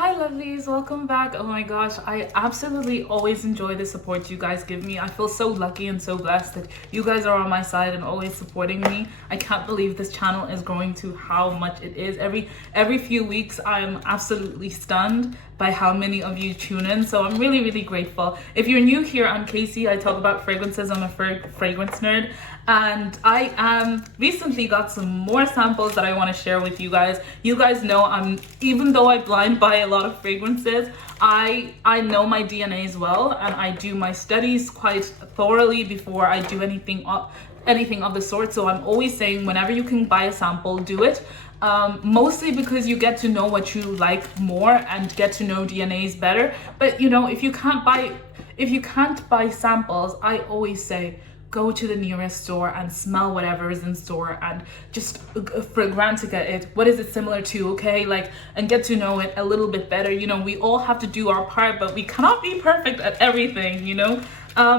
Hi lovelies, welcome back. Oh my gosh, I absolutely always enjoy the support you guys give me. I feel so lucky and so blessed that you guys are on my side and always supporting me. I can't believe this channel is growing to how much it is. Every few weeks I'm absolutely stunned by how many of you tune in, so I'm really grateful. If you're new here, I'm Casey. I talk about fragrances. I'm a fragrance nerd, and I recently got some more samples that I want to share with you guys. You guys know even though I blind buy a lot of fragrances, I know my DNA as well, and I do my studies quite thoroughly before I do anything of the sort. So I'm always saying, whenever you can buy a sample, do it. Mostly because you get to know what you like more and get to know DNAs better. But you know, if you can't buy samples, I always say go to the nearest store and smell whatever is in store and just fragrantica it. What is it similar to, okay? Like, and get to know it a little bit better. You know, we all have to do our part, but we cannot be perfect at everything, you know?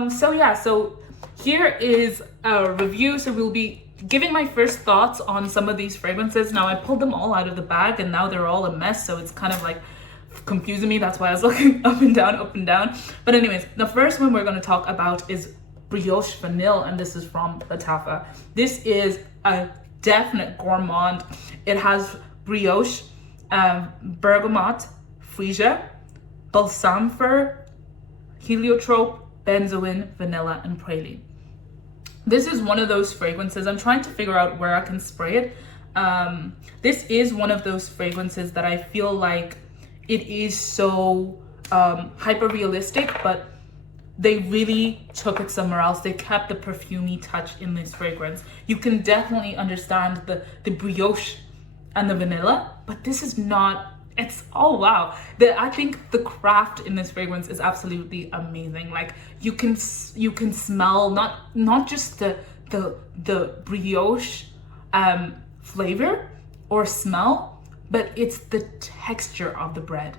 So here is a review. So we'll be giving my first thoughts on some of these fragrances. Now I pulled them all out of the bag and now they're all a mess, so it's kind of like confusing me. That's why I was looking up and down. But anyways, the first one we're going to talk about is Brioche Vanille, and this is from Lattafa. This is a definite gourmand. It has brioche, bergamot, freesia, balsam fir, heliotrope, benzoin, vanilla, and praline. This is one of those fragrances. I'm trying to figure out where I can spray it. This is one of those fragrances that I feel like it is so hyper realistic, but they really took it somewhere else. They kept the perfumey touch in this fragrance. You can definitely understand the brioche and the vanilla, but this is not. It's, oh wow. I think the craft in this fragrance is absolutely amazing. Like, you can smell not just the brioche flavor or smell, but it's the texture of the bread.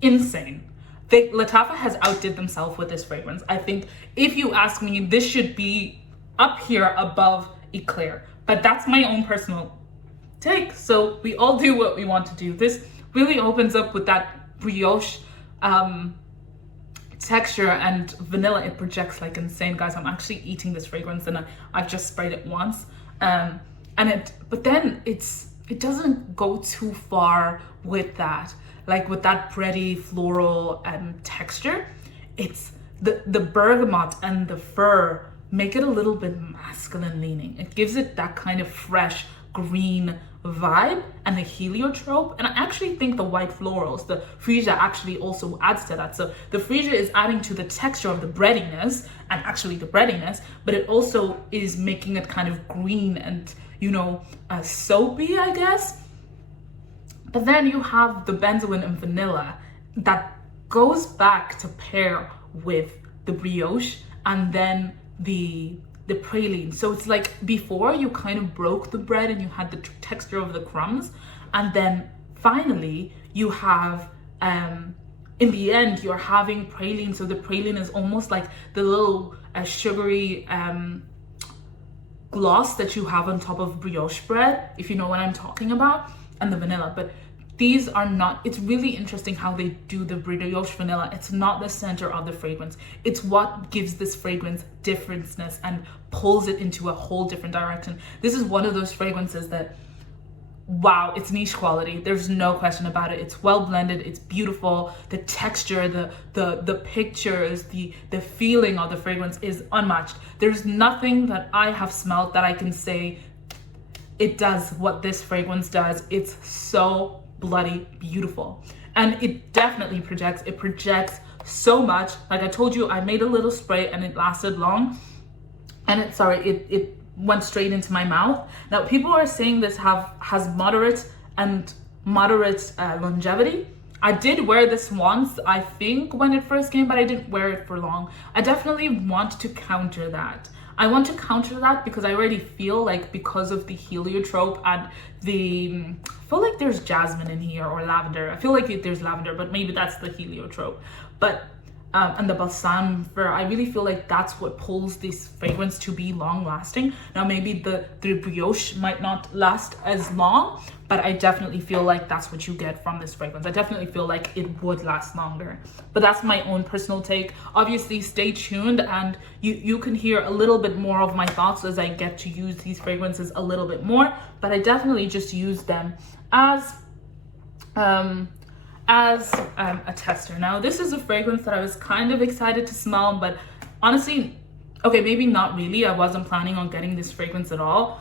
Insane. Lattafa has outdid themselves with this fragrance. I think, if you ask me, this should be up here above Eclair, but that's my own personal take. So we all do what we want to do. This really opens up with that brioche texture and vanilla. It projects like insane, guys. I'm actually eating this fragrance and I've just sprayed it once, but then it doesn't go too far with that, like with that bready floral texture. It's the bergamot and the fir make it a little bit masculine leaning. It gives it that kind of fresh green vibe, and the heliotrope, and I actually think the white florals, the freesia, actually also adds to that. So the freesia is adding to the texture of the breadiness and actually the breadiness, but it also is making it kind of green and, you know, soapy, I guess. But then you have the benzoin and vanilla that goes back to pair with the brioche and then the praline. So it's like, before you kind of broke the bread and you had the texture of the crumbs, and then finally you have in the end you're having praline. So the praline is almost like the little sugary gloss that you have on top of brioche bread, if you know what I'm talking about, and the vanilla. But these are not, it's really interesting how they do the brioche vanilla. It's not the center of the fragrance. It's what gives this fragrance differenceness and pulls it into a whole different direction. This is one of those fragrances that, wow, it's niche quality. There's no question about it. It's well blended, it's beautiful. The texture, the pictures, the feeling of the fragrance is unmatched. There's nothing that I have smelled that I can say it does what this fragrance does. It's so bloody beautiful, and it definitely projects so much. Like I told you, I made a little spray and it lasted long, and it went straight into my mouth. Now people are saying this has moderate longevity. I did wear this once, I think, when it first came, but I didn't wear it for long. I definitely want to counter that. I want to counter that because I already feel like, because of the heliotrope and I feel like there's jasmine in here, or lavender. I feel like there's lavender, but maybe that's the heliotrope. But and the balsam fir. I really feel like that's what pulls this fragrance to be long lasting. Now maybe the brioche might not last as long, but I definitely feel like that's what you get from this fragrance. I definitely feel like it would last longer, but that's my own personal take. Obviously stay tuned, and you can hear a little bit more of my thoughts as I get to use these fragrances a little bit more, but I definitely just use them as a tester. Now this is a fragrance that I was kind of excited to smell, but honestly, okay, maybe not really. I wasn't planning on getting this fragrance at all,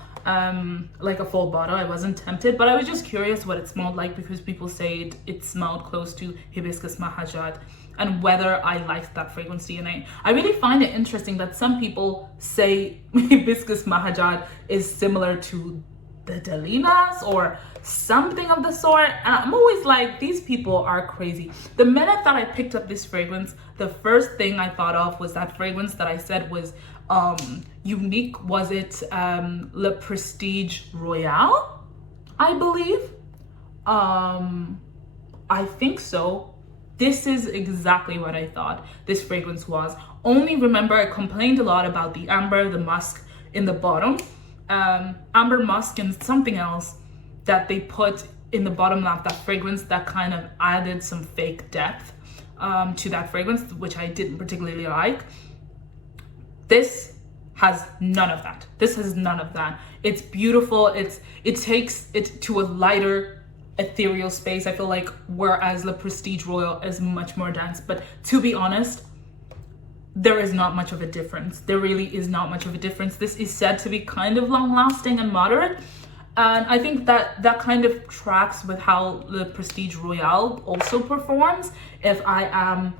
like a full bottle. I wasn't tempted, but I was just curious what it smelled like, because people say it smelled close to Hibiscus Mahajat, and whether I liked that fragrance DNA. I really find it interesting that some people say Hibiscus Mahajat is similar to the Delinas or something of the sort, and I'm always like, these people are crazy. The minute that I picked up this fragrance, the first thing I thought of was that fragrance that I said was unique. Was it Le Prestige Royale, I believe? I think so. This is exactly what I thought this fragrance was. Only remember, I complained a lot about the amber, the musk in the bottom, amber, musk, and something else that they put in the bottom of that fragrance that kind of added some fake depth to that fragrance, which I didn't particularly like. This has none of that. This has none of that. It's beautiful. It takes it to a lighter, ethereal space, I feel like, whereas Le Prestige Royal is much more dense. But to be honest, there is not much of a difference. There really is not much of a difference. This is said to be kind of long lasting and moderate. And I think that kind of tracks with how the Prestige Royale also performs. If I am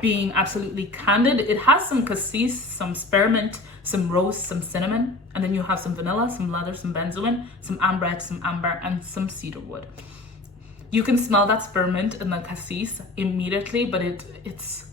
being absolutely candid, it has some cassis, some spearmint, some rose, some cinnamon, and then you have some vanilla, some leather, some benzoin, some ambrette, some amber, and some cedarwood. You can smell that spearmint and the cassis immediately, but it's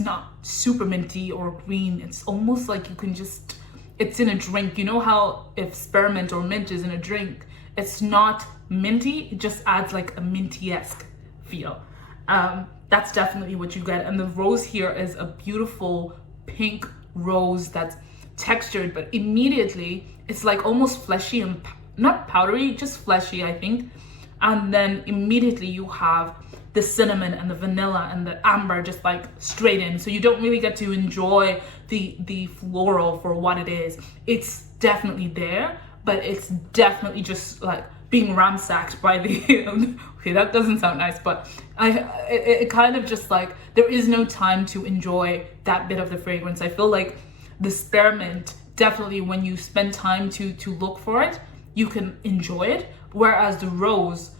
not super minty or green. It's almost like you can just, it's in a drink. You know how if spearmint or mint is in a drink, it's not minty, it just adds like a minty-esque feel. That's definitely what you get. And the rose here is a beautiful pink rose that's textured, but immediately it's like almost fleshy and not powdery, just fleshy, I think. And then immediately you have the cinnamon and the vanilla and the amber just like straight in. So you don't really get to enjoy the floral for what it is. It's definitely there, but it's definitely just like being ransacked by the okay, that doesn't sound nice, but it kind of just like, there is no time to enjoy that bit of the fragrance. I feel like the spearmint, definitely when you spend time to look for it, you can enjoy it, whereas the rose,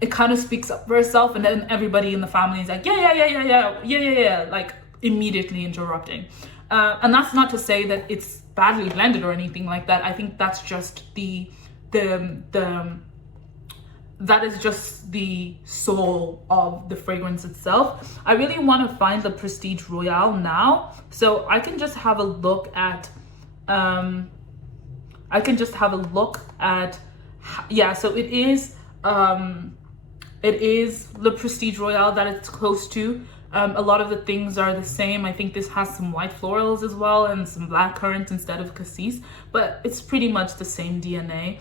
it kind of speaks up for itself, and then everybody in the family is like, yeah, like immediately interrupting. And that's not to say that it's badly blended or anything like that. I think that's just that is just the soul of the fragrance itself. I really want to find the Prestige Royale now, so I can just have a look at yeah, so it is Le Prestige Royale that it's close to. A lot of the things are the same. I think this has some white florals as well and some blackcurrant instead of cassis, but it's pretty much the same DNA.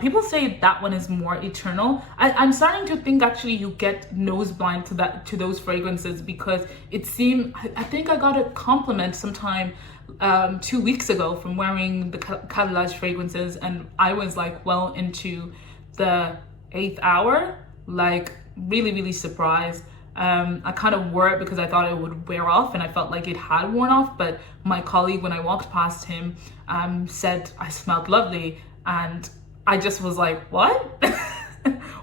People say that one is more eternal. I'm starting to think actually you get nose blind to those fragrances, because it seemed, I think I got a compliment sometime 2 weeks ago from wearing the carrelage fragrances, and I was like well into the 8th hour, like really surprised. I kind of wore it because I thought it would wear off, and I felt like it had worn off, but my colleague, when I walked past him, said I smelled lovely, and I just was like, what?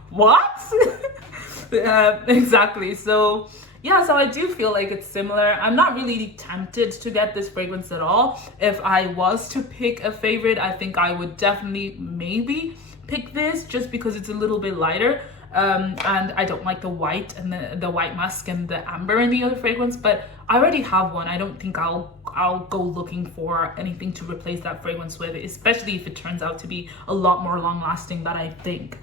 What? Exactly. So yeah, so I do feel like it's similar. I'm not really tempted to get this fragrance at all. If I was to pick a favorite, I think I would definitely maybe pick this, just because it's a little bit lighter. And I don't like the white and the white musk and the amber in the other fragrance, but I already have one. I don't think I'll go looking for anything to replace that fragrance with, especially if it turns out to be a lot more long lasting than I think.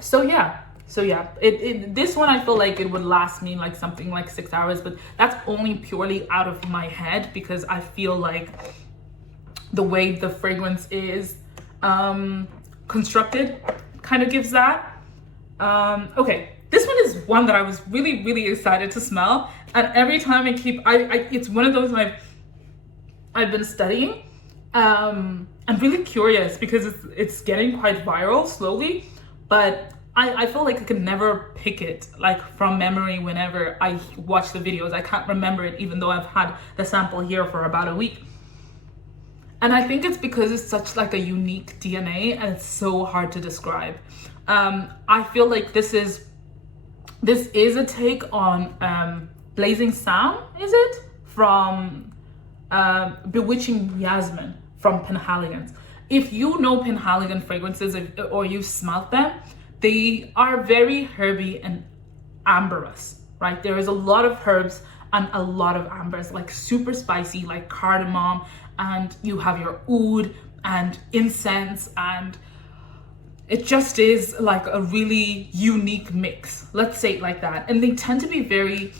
So yeah, So yeah, this one I feel like it would last me like something like 6 hours, but that's only purely out of my head because I feel like the way the fragrance is constructed kind of gives that. Okay, this one is one that I was really, really excited to smell, and every time it's one of those I've been studying. I'm really curious because it's getting quite viral slowly, but I feel like I can never pick it like from memory whenever I watch the videos. I can't remember it even though I've had the sample here for about a week. And I think it's because it's such like a unique DNA and it's so hard to describe. I feel like this is a take on Blazing Sam, is it? From Bewitching Yasmin from Penhaligon's. If you know Penhaligon fragrances or you've smelled them, they are very herby and amberous, right? There is a lot of herbs and a lot of ambers, like super spicy, like cardamom, and you have your oud and incense, and it just is like a really unique mix, let's say it like that. And they tend to be very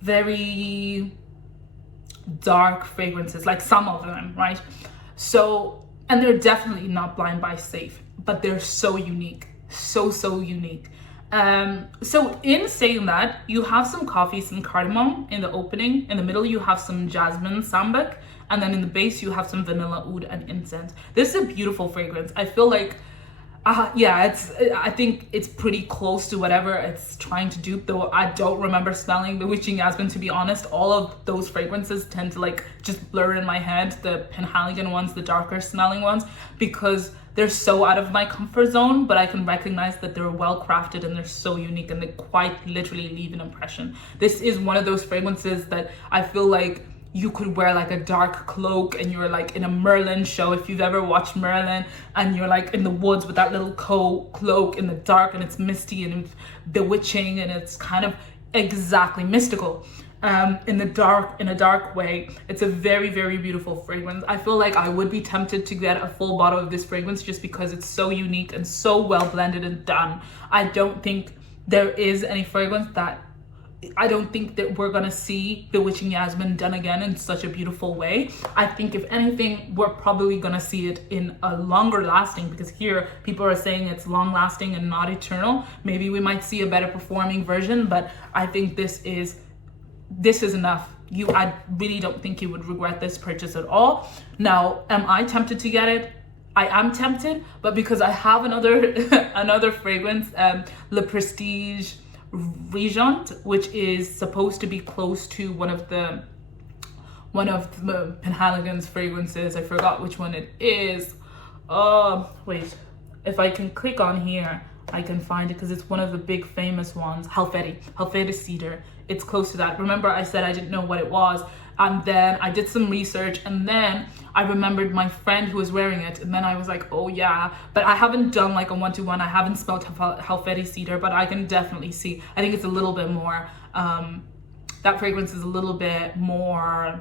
very dark fragrances, like some of them, right? So, and they're definitely not blind buy safe, but they're so unique, so unique. So in saying that, you have some coffee, some cardamom in the opening. In the middle, you have some jasmine sambac, and then in the base, you have some vanilla oud and incense. This is a beautiful fragrance. I feel like, I think it's pretty close to whatever it's trying to do, though I don't remember smelling Bewitching Yasmin, to be honest. All of those fragrances tend to like just blur in my head, the Penhaligon ones, the darker smelling ones, because they're so out of my comfort zone, but I can recognize that they're well crafted and they're so unique and they quite literally leave an impression. This is one of those fragrances that I feel like you could wear like a dark cloak and you're like in a Merlin show, if you've ever watched Merlin, and you're like in the woods with that little cloak in the dark, and it's misty and it's bewitching and it's kind of exactly mystical in a dark way. It's a very, very beautiful fragrance. I feel like I would be tempted to get a full bottle of this fragrance just because it's so unique and so well blended and done. I don't think there is any fragrance that I don't think that we're gonna see Bewitching Yasmin done again in such a beautiful way. I think if anything, we're probably gonna see it in a longer lasting, because here people are saying it's long lasting and not eternal. Maybe we might see a better performing version, but I think this is enough. I really don't think you would regret this purchase at all. Now, am I tempted to get it? I am tempted, but because I have another fragrance, Le Prestige Regent, which is supposed to be close to one of the Penhaligon's fragrances. I forgot which one it is. Wait, if I can click on here, I can find it because it's one of the big famous ones. Halfeti Cedar. It's close to that. Remember I said I didn't know what it was, and then I did some research, and then I remembered my friend who was wearing it, and then I was like, oh yeah, but I haven't done like a one-to-one. I haven't smelled Halfeti Cedar, but I can definitely see. I think it's a little bit more, that fragrance is a little bit more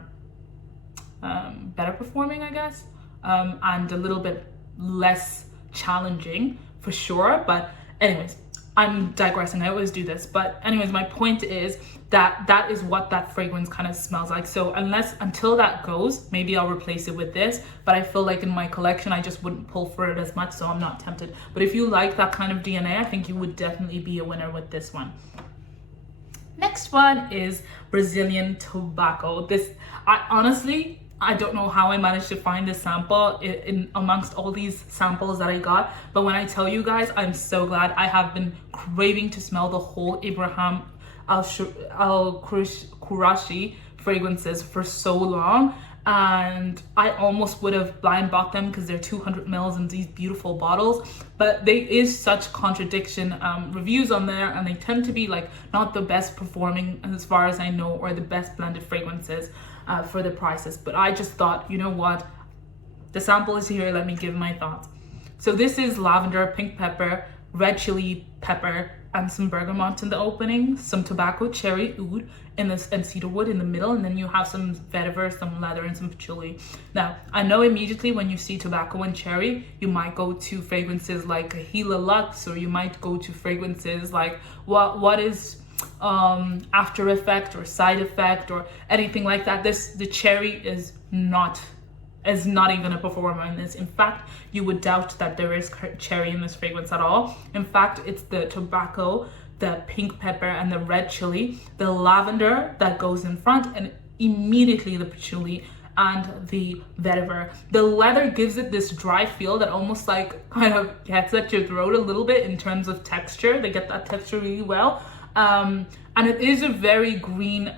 better performing, I guess, and a little bit less challenging for sure. But anyways, I'm digressing. I always do this, but anyways, my point is that is what that fragrance kind of smells like. So until that goes, maybe I'll replace it with this, but I feel like in my collection I just wouldn't pull for it as much, so I'm not tempted. But if you like that kind of DNA, I think you would definitely be a winner with this one. Next one is Brazilian Tobacco. I don't know how I managed to find this sample in amongst all these samples that I got, but when I tell you guys, I'm so glad. I have been craving to smell the whole Ibraheem AlQurashi fragrances for so long, and I almost would have blind bought them because they're 200 mils in these beautiful bottles, but there is such contradiction reviews on there, and they tend to be like not the best performing as far as I know, or the best blended fragrances for the prices. But I just thought, you know what, the sample is here, let me give my thoughts. So this is lavender, pink pepper, red chili pepper and some bergamot in the opening, some tobacco, cherry, oud, and cedarwood in the middle, and then you have some vetiver, some leather, and some patchouli. Now, I know immediately when you see tobacco and cherry, you might go to fragrances like Gila Lux, or you might go to fragrances like what is after effect or side effect or anything like that. The cherry is not even a performer in this. In fact, you would doubt that there is cherry in this fragrance at all. In fact, it's the tobacco, the pink pepper, and the red chili, the lavender that goes in front, and immediately the patchouli and the vetiver. The leather gives it this dry feel that almost like kind of gets at your throat a little bit in terms of texture. They get that texture really well. And it is a very green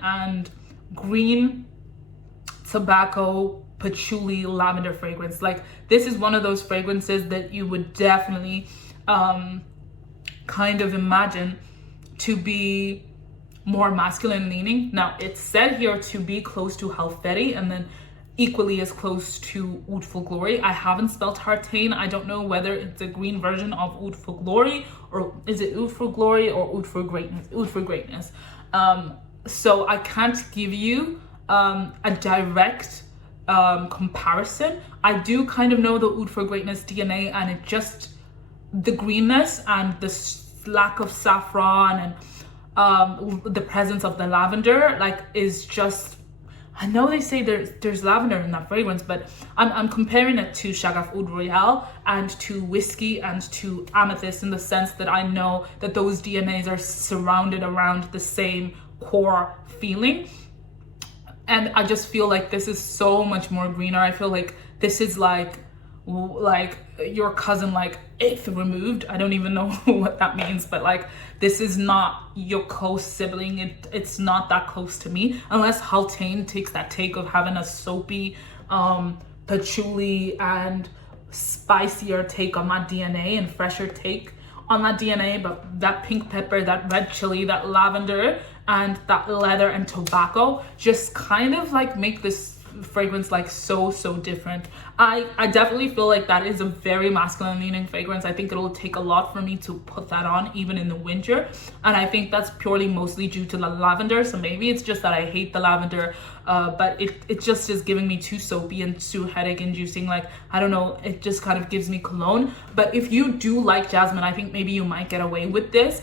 tobacco, patchouli, lavender fragrance. Like, this is one of those fragrances that you would definitely kind of imagine to be more masculine leaning. Now, it's said here to be close to Halfeti and then equally as close to Oud for Glory. I haven't spelled Hartain. I don't know whether it's a green version of Oud for Glory, or is it Oud for Glory or Oud for Greatness? Oud for Greatness. So I can't give you a direct comparison. I do kind of know the Oud for Greatness DNA, and it just, the greenness and the lack of saffron and the presence of the lavender, like, is just, I know they say there's lavender in that fragrance, but I'm comparing it to Shagaf Oud Royale and to whiskey and to amethyst, in the sense that I know that those DNAs are surrounded around the same core feeling. And I just feel like this is so much more greener. I feel like this is like your cousin, like 8th removed. I don't even know what that means, but like, this is not your close sibling. It's not that close to me, unless Haltain takes that take of having a soapy patchouli and spicier take on that DNA and fresher take on that DNA. But that pink pepper, that red chili, that lavender, and that leather and tobacco just kind of like make this fragrance like so different. I definitely feel like that is a very masculine leaning fragrance. I think it'll take a lot for me to put that on even in the winter, and I think that's purely mostly due to the lavender. So maybe it's just that I hate the lavender, but it just is giving me too soapy and too headache inducing. Like, I don't know, it just kind of gives me cologne. But if you do like jasmine, I think maybe you might get away with this.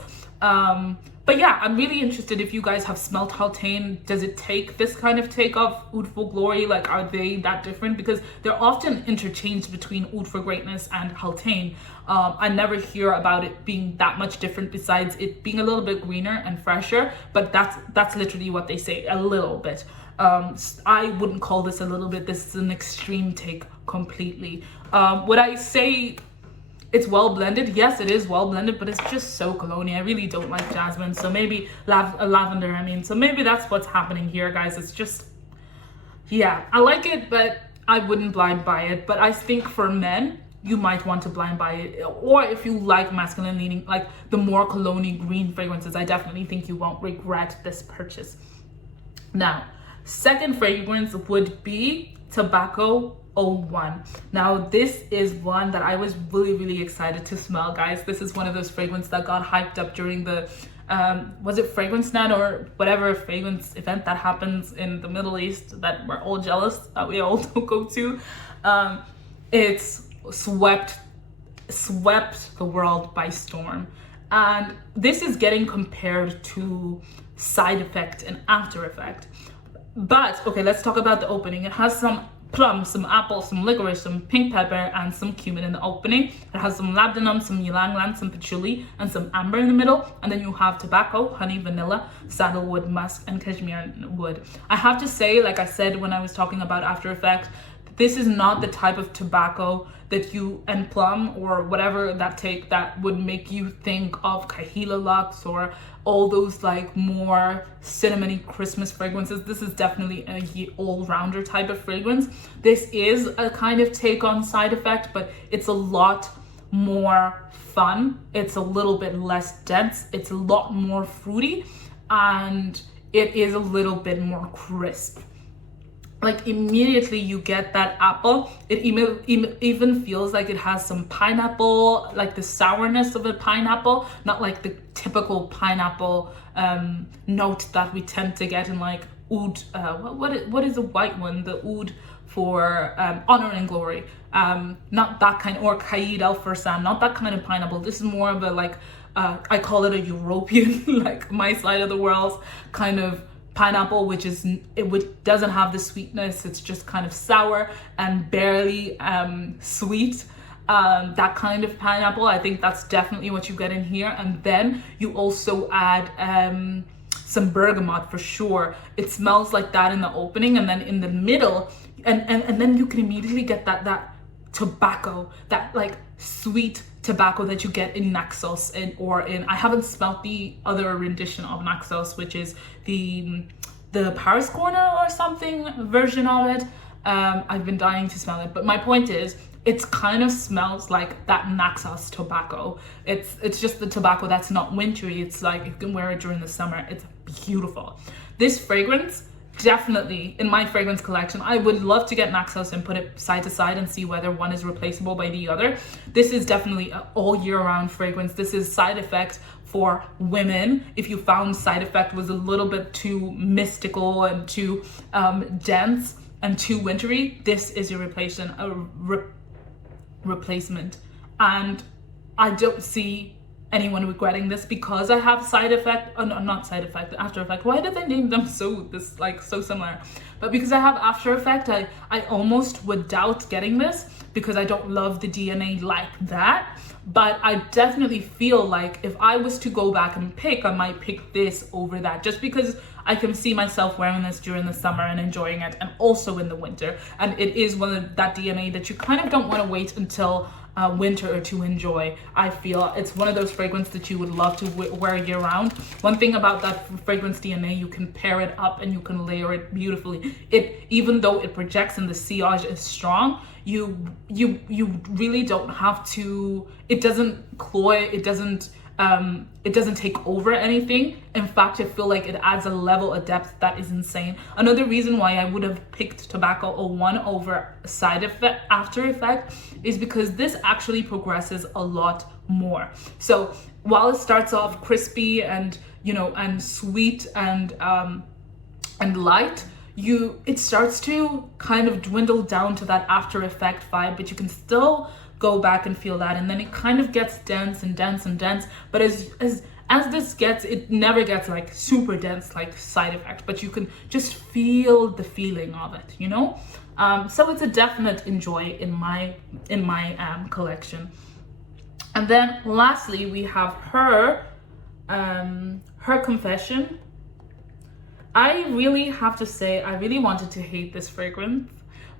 But yeah, I'm really interested if you guys have smelled Haltain. Does it take this kind of take of Oud for Glory? Like, are they that different? Because they're often interchanged between Oud for Greatness and Haltain. I never hear about it being that much different, besides it being a little bit greener and fresher. But that's literally what they say, a little bit. I wouldn't call this a little bit. This is an extreme take completely. Would I say it's well blended? Yes, it is well blended, but it's just so cologne-y. I really don't like jasmine, so maybe lavender, I mean. So maybe that's what's happening here, guys. It's just, yeah, I like it, but I wouldn't blind buy it. But I think for men, you might want to blind buy it. Or if you like masculine leaning, like the more cologne-y green fragrances, I definitely think you won't regret this purchase. Now, second fragrance would be Tobacco 01. Now, this is one that I was really excited to smell, guys. This is one of those fragrances that got hyped up during the was it Fragrance Net or whatever fragrance event that happens in the Middle East that we're all jealous that we all don't go to. It's swept the world by storm, and this is getting compared to Side Effect and After Effect. But okay, let's talk about the opening. It has some plum, some apple, some licorice, some pink pepper, and some cumin in the opening. It has some labdanum, some ylang ylang, some patchouli, and some amber in the middle. And then you have tobacco, honey, vanilla, sandalwood, musk, and cashmere wood. I have to say, like I said when I was talking about After Effect, this is not the type of tobacco that you, and plum or whatever that would make you think of Kahila Lux or all those like more cinnamony Christmas fragrances. This is definitely a all-rounder type of fragrance. This is a kind of take on Side Effect, but it's a lot more fun. It's a little bit less dense. It's a lot more fruity, and it is a little bit more crisp. like immediately you get that apple. It even feels like it has some pineapple, like the sourness of a pineapple, not like the typical pineapple note that we tend to get in like oud. What is the white one? The oud for Honor and Glory. Not that kind, or Caid El Farsan, not that kind of pineapple. This is more of a like I call it a European, like my side of the world kind of pineapple, which doesn't have the sweetness. It's just kind of sour and barely sweet. That kind of pineapple, I think that's definitely what you get in here. And then you also add some bergamot for sure. It smells like that in the opening, and then in the middle, and then you can immediately get that tobacco, that like sweet tobacco that you get in Naxos or in I haven't smelt the other rendition of Naxos, which is the Paris Corner or something version of it. I've been dying to smell it, but my point is it kind of smells like that Naxos tobacco. It's just the tobacco that's not wintry. It's like you can wear it during the summer. It's beautiful. This fragrance, definitely in my fragrance collection. I would love to get Naxos and put it side to side and see whether one is replaceable by the other. This is definitely an all year round fragrance. This is Side Effect for women. If you found Side Effect was a little bit too mystical and too dense and too wintry, this is your replacement. And I don't see anyone regretting this because I have Side Effect, not Side Effect, After Effect. Why did they name them so similar? But because I have After Effect, I almost would doubt getting this because I don't love the DNA like that. But I definitely feel like if I was to go back and pick, I might pick this over that, just because I can see myself wearing this during the summer and enjoying it, and also in the winter. And it is one of that DNA that you kind of don't want to wait until winter to enjoy. I feel it's one of those fragrances that you would love to wear year round. One thing about that fragrance DNA, you can pair it up and you can layer it beautifully. Even though it projects and the sillage is strong, you really don't have to. It doesn't cloy. It doesn't take over anything. In fact, I feel like it adds a level of depth that is insane. Another reason why I would have picked Tobacco 01 over Side Effect After Effect is because this actually progresses a lot more. So while it starts off crispy and and sweet and light, it starts to kind of dwindle down to that After Effect vibe, but you can still go back and feel that, and then it kind of gets dense and dense and dense. But as this gets, it never gets like super dense like Side Effect, but you can just feel the feeling of it, so it's a definite enjoy in my collection. And then lastly we have her Confession. I really have to say I really wanted to hate this fragrance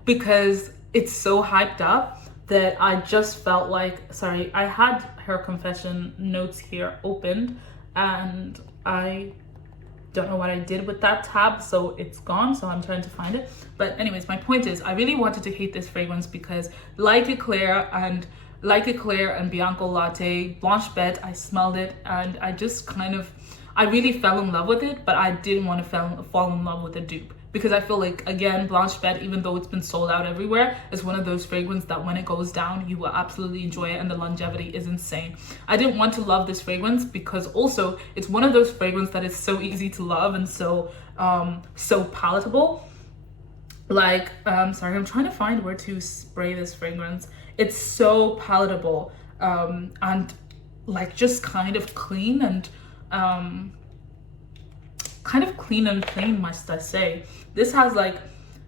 because it's so hyped up that I just felt like, I had Her Confession notes here opened and I don't know what I did with that tab, so it's gone, so I'm trying to find it. But anyways, my point is I really wanted to hate this fragrance because like Eclair and Bianco Latte, Blanche Bête, I smelled it and I just I really fell in love with it, but I didn't want to fall in love with a dupe. Because I feel like, again, Blanche Bête, even though it's been sold out everywhere, is one of those fragrances that when it goes down, you will absolutely enjoy it, and the longevity is insane. I didn't want to love this fragrance because also it's one of those fragrances that is so easy to love and so palatable. Like, I'm trying to find where to spray this fragrance. It's so palatable and like just kind of clean and plain, must I say. This has like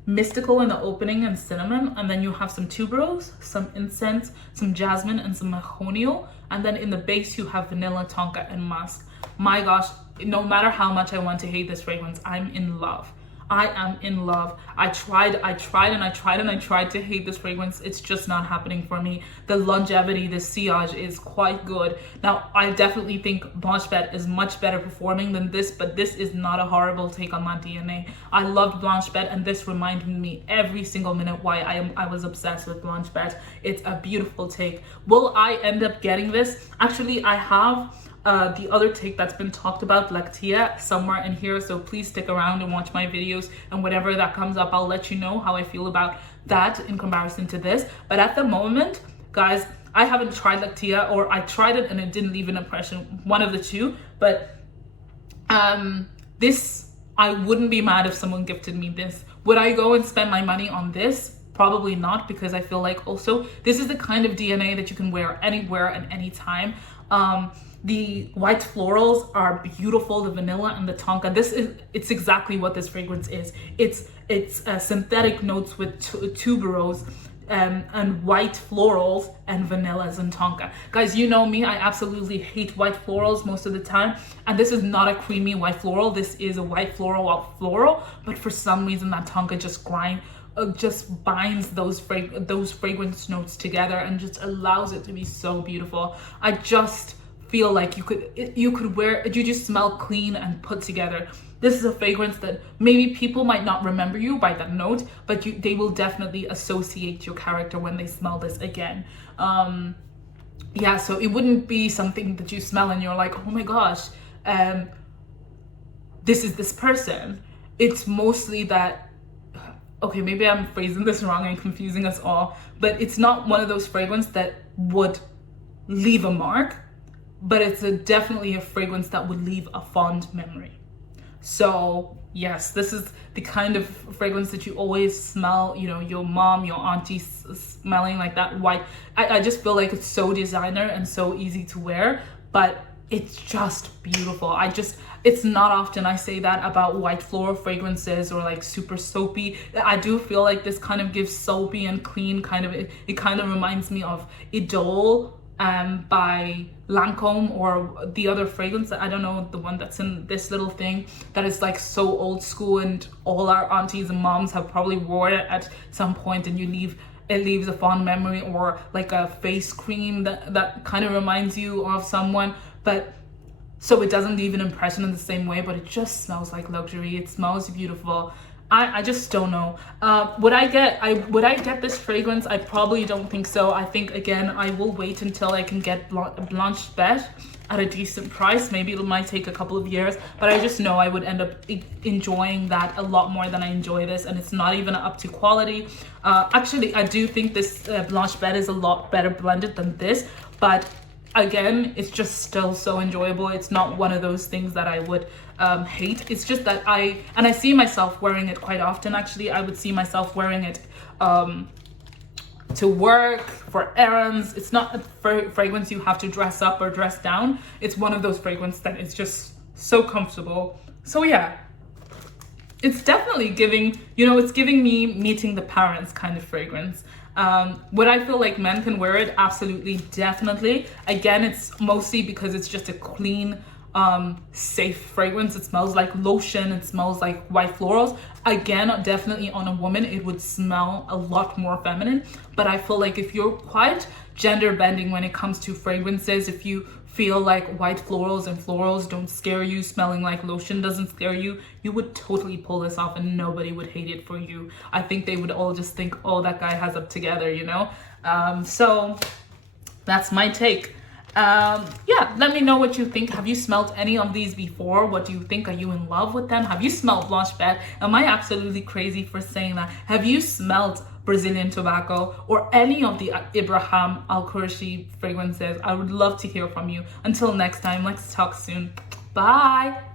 mystical in the opening and cinnamon, and then you have some tuberose, some incense, some jasmine, and some mahogany, and then in the base you have vanilla, tonka, and musk. My gosh, no matter how much I want to hate this fragrance, I'm in love. I am in love. I tried to hate this fragrance. It's just not happening for me. The longevity, the sillage is quite good. Now, I definitely think Blanche Bête is much better performing than this, but this is not a horrible take on that DNA. I loved Blanche Bête, and this reminded me every single minute why I was obsessed with Blanche Bête. It's a beautiful take. Will I end up getting this? Actually, I have the other take that's been talked about, Lactia, somewhere in here. So please stick around and watch my videos, and whatever that comes up, I'll let you know how I feel about that in comparison to this. But at the moment, guys, I haven't tried Lactia, or I tried it and it didn't leave an impression, one of the two. But this, I wouldn't be mad if someone gifted me this. Would I go and spend my money on this? Probably not, because I feel like also this is the kind of DNA that you can wear anywhere and anytime. The white florals are beautiful, the vanilla and the tonka. It's exactly what this fragrance is. It's synthetic notes with tuberose and white florals and vanillas and tonka. Guys, you know me, I absolutely hate white florals most of the time, and this is not a creamy white floral. This is a white floral, but for some reason that tonka just binds those fragrance notes together and just allows it to be so beautiful. I just feel like you could wear it, you just smell clean and put together. This is a fragrance that maybe people might not remember you by that note, but they will definitely associate your character when they smell this again. Yeah, so it wouldn't be something that you smell and you're like, oh my gosh, this is this person. It's mostly that, okay, maybe I'm phrasing this wrong and confusing us all, but it's not one of those fragrances that would leave a mark, but it's definitely a fragrance that would leave a fond memory. So yes, this is the kind of fragrance that you always smell, you know, your mom, your auntie smelling like that white. I just feel like it's so designer and so easy to wear, but it's just beautiful. It's not often I say that about white floral fragrances or like super soapy. I do feel like this kind of gives soapy and clean kind of, it kind of reminds me of Idole by Lancome, or the other fragrance, I don't know, the one that's in this little thing that is like so old school, and all our aunties and moms have probably worn it at some point, and it leaves a fond memory, or like a face cream that kind of reminds you of someone, but so it doesn't leave an impression in the same way, but it just smells like luxury. It smells beautiful. I just don't know. Would I get this fragrance? I probably don't think so. I think, again, I will wait until I can get Blanche Bête at a decent price. Maybe it might take a couple of years, but I just know I would end up enjoying that a lot more than I enjoy this, and it's not even up to quality. Actually, I do think this Blanche Bête is a lot better blended than this, but again, it's just still so enjoyable. It's not one of those things that I would hate. It's just that I see myself wearing it quite often. Actually, I would see myself wearing it to work, for errands. It's not a fragrance you have to dress up or dress down. It's one of those fragrances that is just so comfortable. So yeah, it's definitely giving, you know, it's giving me meeting the parents kind of fragrance. Would I feel like men can wear it? Absolutely, definitely. Again, it's mostly because it's just a clean, safe fragrance. It smells like lotion. It smells like white florals. Again, definitely on a woman, it would smell a lot more feminine. But I feel like if you're quite gender bending when it comes to fragrances, if you feel like white florals and florals don't scare you, smelling like lotion doesn't scare you, you would totally pull this off and nobody would hate it for you. I think they would all just think, oh, that guy has it together, you know? So that's my take. Yeah, let me know what you think. Have you smelled any of these before? What do you think? Are you in love with them? Have you smelled Blanche Bête? Am I absolutely crazy for saying that? Have you smelled Brazilian tobacco or any of the Ibraheem AlQurashi fragrances? I would love to hear from you. Until next time, let's talk soon. Bye.